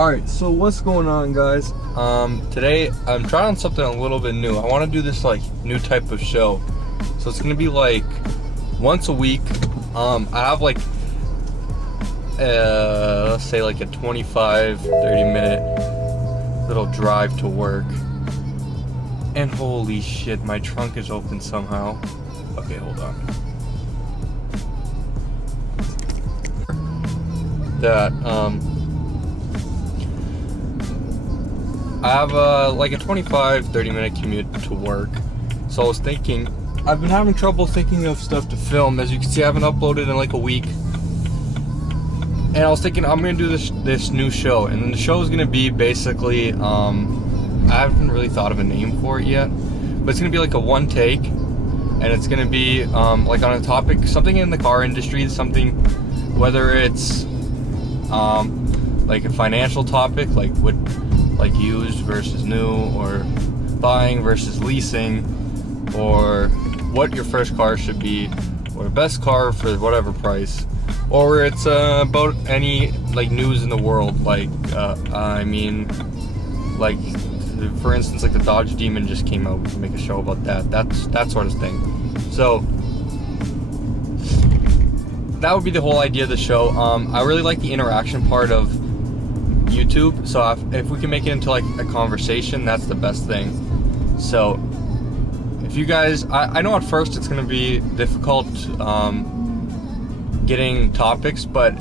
Alright, so what's going on, guys? Today I'm trying something a little bit new. I want to do this like new type of show. So it's gonna be like once a week. I have like let's say like a 25-30 minute little drive to work. And holy shit, my trunk is open somehow. Okay, hold on. That I have like a 25-30 minute commute to work. So I was thinking, I've been having trouble thinking of stuff to film. As you can see, I haven't uploaded in like a week. And I was thinking I'm gonna do this new show, and the show is gonna be basically I haven't really thought of a name for it yet, but it's gonna be like a one take, and it's gonna be like on a topic, something in the car industry, something, whether it's like a financial topic, like what, like used versus new, or buying versus leasing, or what your first car should be, or best car for whatever price, or it's about any like news in the world, like I mean, like for instance, like the Dodge Demon just came out. We can make a show about that sort of thing. So that would be the whole idea of the show. I really like the interaction part of YouTube, so if we can make it into like a conversation, that's the best thing. So if you guys, I know at first it's going to be difficult getting topics, but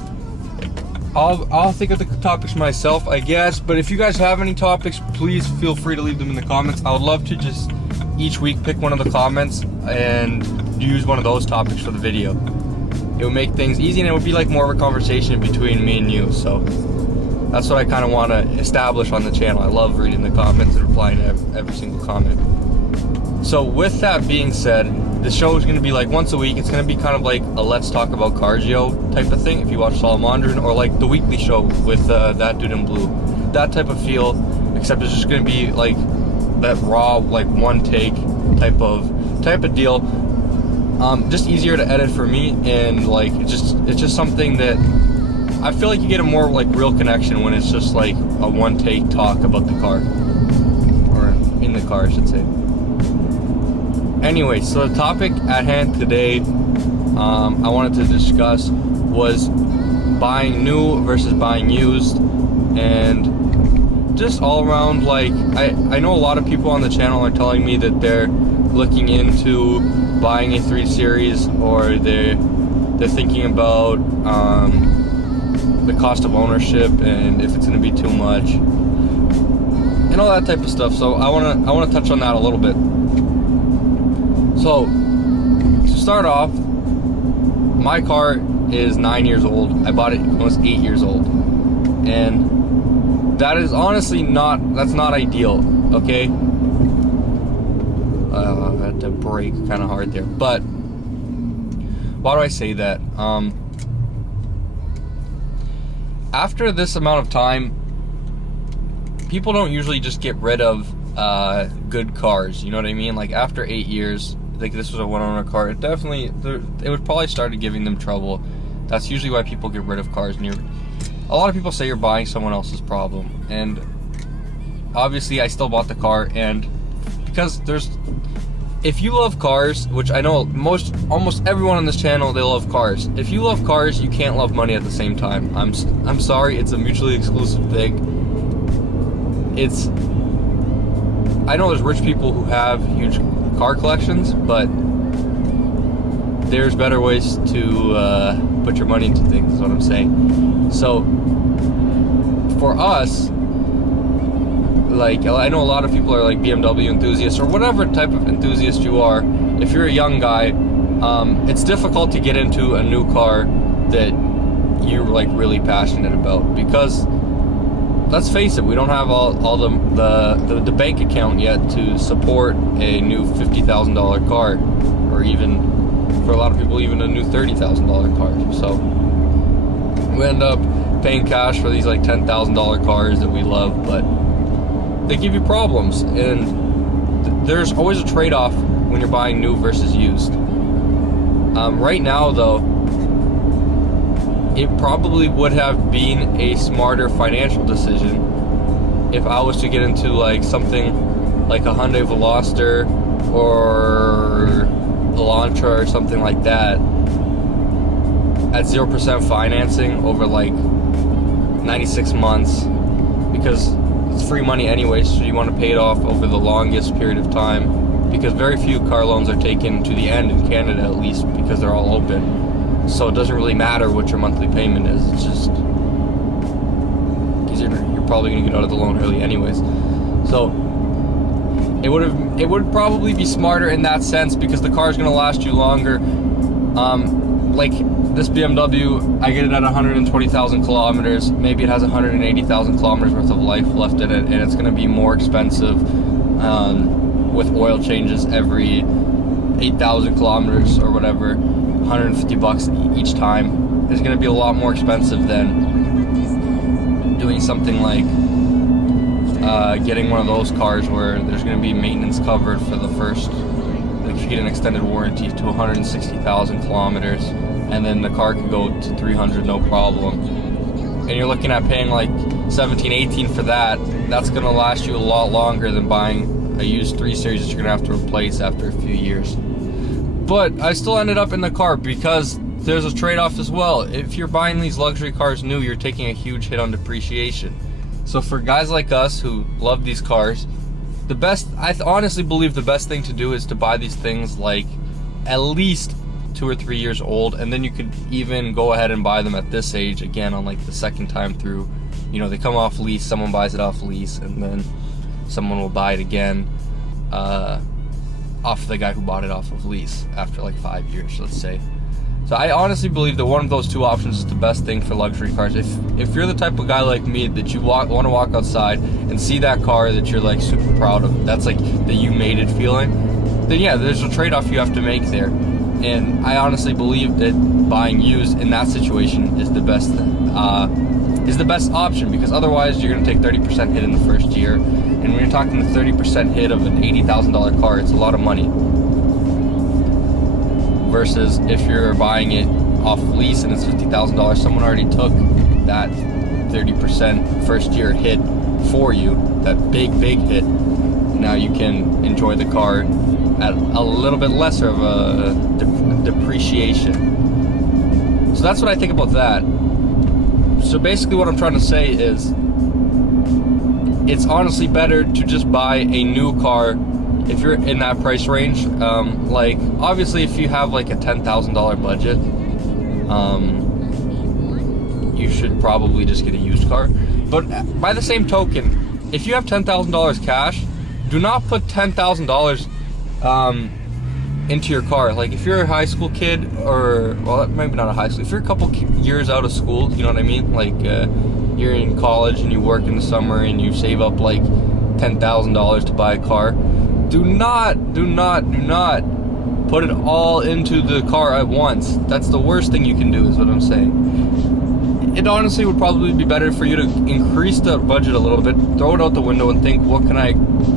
I'll think of the topics myself, I guess. But if you guys have any topics, please feel free to leave them in the comments. I would love to just each week pick one of the comments and use one of those topics for the video. It would make things easy, and it would be like more of a conversation between me and you. So that's what I kind of want to establish on the channel. I love reading the comments and replying to every single comment. So with that being said, the show is going to be like once a week. It's going to be kind of like a Let's Talk About Cars Yo type of thing, if you watch Salamandrin, or like the weekly show with That Dude in Blue. That type of feel, except it's just going to be like that raw, like one take type of deal. Just easier to edit for me, and like it's just something that I feel like you get a more like real connection when it's just like a one take talk about the car, or in the car I should say. Anyway, so the topic at hand today I wanted to discuss was buying new versus buying used, and just all around, like I know a lot of people on the channel are telling me that they're looking into buying a 3 Series, or they're thinking about the cost of ownership and if it's going to be too much and all that type of stuff. So I want to touch on that a little bit. So to start off, my car is 9 years old. I bought it when I was 8 years old, and that is honestly that's not ideal. Okay, I had to brake kind of hard there, but why do I say that? After this amount of time, people don't usually just get rid of good cars, you know what I mean? Like after 8 years, like this was a one-owner car, it would probably start giving them trouble. That's usually why people get rid of cars. And a lot of people say you're buying someone else's problem, and obviously I still bought the car, and because if you love cars, which I know almost everyone on this channel, they love cars. If you love cars, you can't love money at the same time. I'm sorry, it's a mutually exclusive thing. I know there's rich people who have huge car collections, but there's better ways to put your money into things, is what I'm saying. So for us, like I know a lot of people are like BMW enthusiasts, or whatever type of enthusiast you are. If you're a young guy, it's difficult to get into a new car that you're like really passionate about, because let's face it, we don't have all the bank account yet to support a new $50,000 car, or even for a lot of people even a new $30,000 car. So we end up paying cash for these like $10,000 cars that we love, but they give you problems, and there's always a trade-off when you're buying new versus used. Right now though, it probably would have been a smarter financial decision if I was to get into like something like a Hyundai Veloster or Elantra or something like that at 0% financing over like 96 months, because it's free money anyway, so you want to pay it off over the longest period of time, because very few car loans are taken to the end in Canada, at least, because they're all open. So it doesn't really matter what your monthly payment is. It's just because you're probably going to get out of the loan early anyways. So it would probably be smarter in that sense, because the car is going to last you longer. Like this BMW, I get it at 120,000 kilometers. Maybe it has 180,000 kilometers worth of life left in it, and it's going to be more expensive with oil changes every 8,000 kilometers or whatever. $150 each time. It's going to be a lot more expensive than doing something like getting one of those cars where there's going to be maintenance covered for the first, like if you get an extended warranty to 160,000 kilometers, and then the car can go to 300 no problem. And you're looking at paying like 17, 18 for that. That's going to last you a lot longer than buying a used 3 Series that you're going to have to replace after a few years. But I still ended up in the car because there's a trade-off as well. If you're buying these luxury cars new, you're taking a huge hit on depreciation. So for guys like us who love these cars, I honestly believe the best thing to do is to buy these things like at least 2 or 3 years old, and then you could even go ahead and buy them at this age again on like the second time through. You know, they come off lease, someone buys it off lease, and then someone will buy it again off the guy who bought it off of lease after like 5 years, let's say. So I honestly believe that one of those two options is the best thing for luxury cars. If you're the type of guy like me that you want to walk outside and see that car that you're like super proud of, that's like the you made it feeling, then yeah, there's a trade-off you have to make there. And I honestly believe that buying used in that situation is the best option, because otherwise you're going to take 30% hit in the first year. And when you're talking a 30% hit of an $80,000 car, it's a lot of money. Versus if you're buying it off lease and it's $50,000, someone already took that 30% first year hit for you, that big hit. Now you can enjoy the car at a little bit lesser of a depreciation. So that's what I think about that. So basically what I'm trying to say is, it's honestly better to just buy a new car if you're in that price range. Like obviously if you have like a $10,000 budget, you should probably just get a used car. But by the same token, if you have $10,000 cash, do not put $10,000 into your car. Like if you're a high school kid, or well, maybe not a high school, if you're a couple years out of school, you know what I mean, like you're in college and you work in the summer and you save up like $10,000 to buy a car, do not put it all into the car at once. That's the worst thing you can do, is what I'm saying. It honestly would probably be better for you to increase the budget a little bit, throw it out the window and think, what can I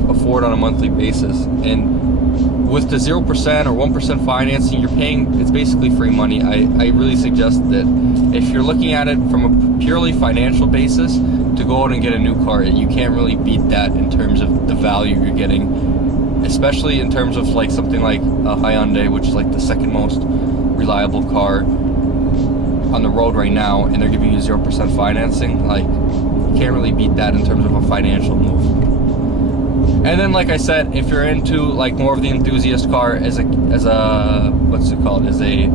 afford on a monthly basis? And with the 0% or 1% financing, you're paying, it's basically free money. I really suggest that if you're looking at it from a purely financial basis, to go out and get a new car. You can't really beat that in terms of the value you're getting, especially in terms of like something like a Hyundai, which is like the second most reliable car on the road right now, and they're giving you 0% financing. Like, you can't really beat that in terms of a financial move. And then, like I said, if you're into like more of the enthusiast car as a what's it called, as a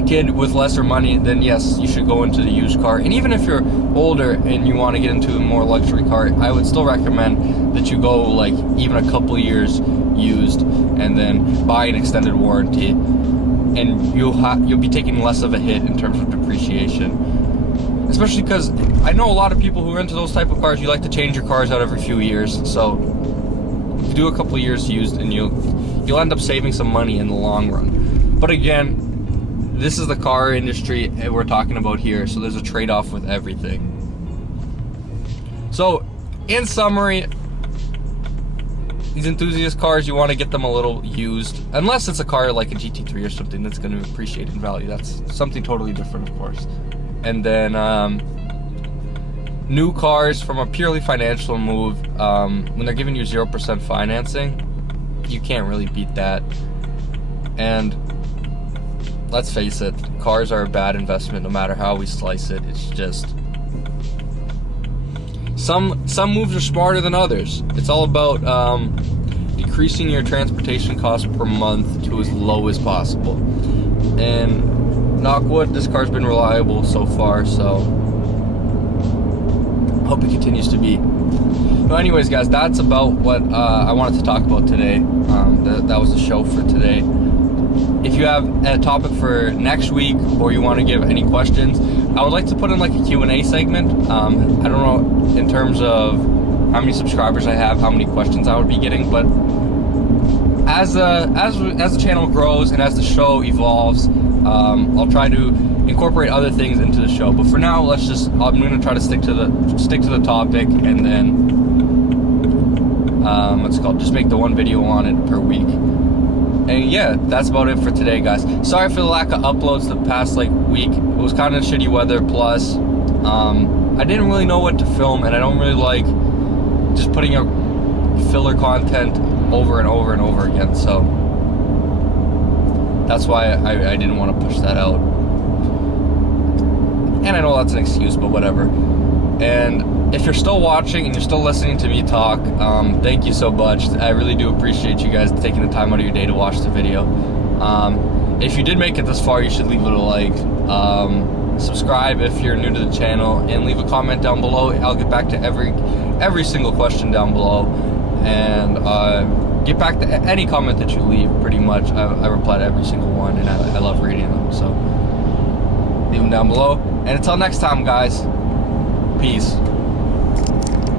kid with lesser money, then yes, you should go into the used car. And even if you're older and you want to get into a more luxury car, I would still recommend that you go like even a couple years used, and then buy an extended warranty, and you'll be taking less of a hit in terms of depreciation. Especially because I know a lot of people who are into those type of cars, you like to change your cars out every few years. So if you do a couple of years used, and you'll end up saving some money in the long run. But again, this is the car industry we're talking about here, so there's a trade-off with everything. So in summary, these enthusiast cars, you want to get them a little used, unless it's a car like a GT3 or something that's going to appreciate in value. That's something totally different, of course. And then new cars, from a purely financial move, when they're giving you 0% financing, you can't really beat that. And let's face it, cars are a bad investment no matter how we slice it. It's just some moves are smarter than others. It's all about decreasing your transportation costs per month to as low as possible. And knock wood, this car's been reliable so far, so hope it continues to be. But anyways, guys, that's about what I wanted to talk about today. That was the show for today. If you have a topic for next week, or you want to give any questions, I would like to put in like a Q&A segment. I don't know in terms of how many subscribers I have, how many questions I would be getting, but as the channel grows and as the show evolves, I'll try to incorporate other things into the show. But for now, I'm going to try to stick to the topic, and then just make the one video on it per week. And yeah, that's about it for today, guys. Sorry for the lack of uploads the past week. It was kind of shitty weather, plus I didn't really know what to film, and I don't really like just putting out filler content over and over and over again, so that's why I didn't want to push that out. And I know that's an excuse, but whatever. And if you're still watching and you're still listening to me talk, thank you so much. I really do appreciate you guys taking the time out of your day to watch the video. If you did make it this far, you should leave it a like. Subscribe if you're new to the channel, and leave a comment down below. I'll get back to every single question down below, and get back to any comment that you leave. Pretty much, I reply to every single one, and I love reading them. So leave them down below. And until next time, guys, peace.